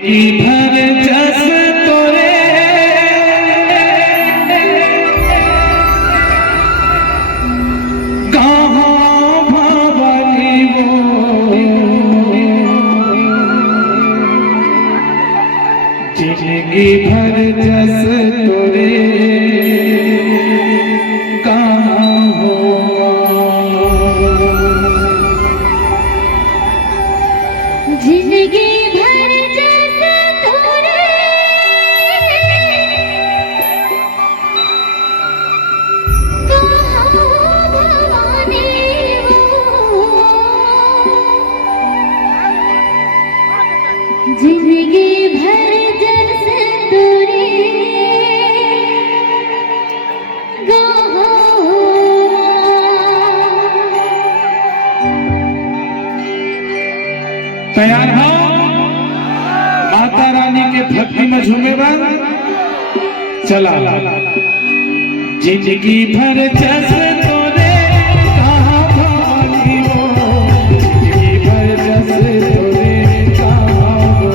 भर जस तोरे कहाँ भवानी वो जिंदगी भर जस तोरे कहाँ हो जिंदगी भर जैसे तोरे कहाँ भवानी वो जिंदगी भर जैसे तोरे कहाँ तैयार हो माता रानी के भक्ति में झूमे बन चला जिंदगी भर जस तोरे कहाँ भवानी वो जिंदगी भर जस तोरे कहाँ हो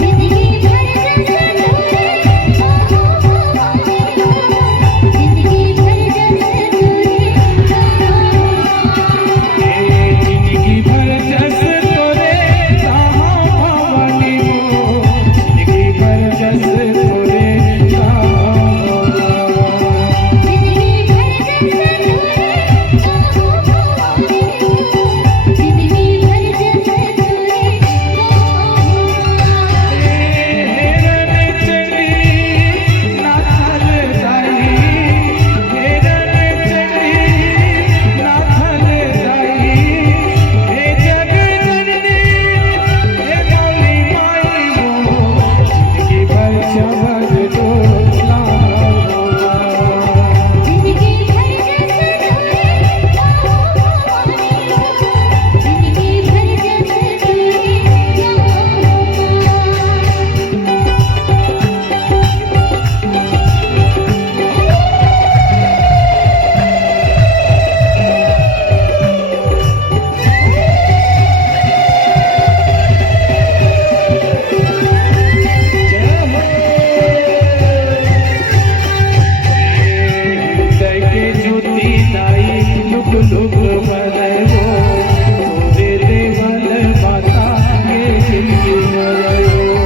जिंदगी भर जैसे तोरे कहाँ भवानी वो जिंदगी भर जैसे तोरे जिंदगी भर जस तोरे कहाँ भवानी वो जिंदगी भर जस तोरे कहाँ हो जिंदगी भर जैसे तोरे कहाँ भवानी वो जिंदगी भर जैसे तोरे जिंदगी भर जैसे तोरे कहाँ भवानी वो जिंदगी भर जैसे तोरे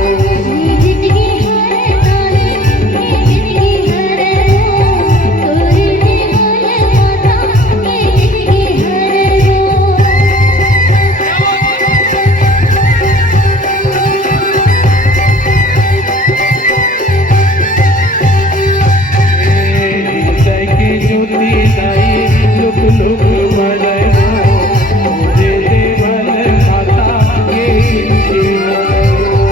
जिंदगी हर तारे जिंदगी हर रो तोरे देवल माता के जिंदगी हर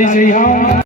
ताली से यहाँ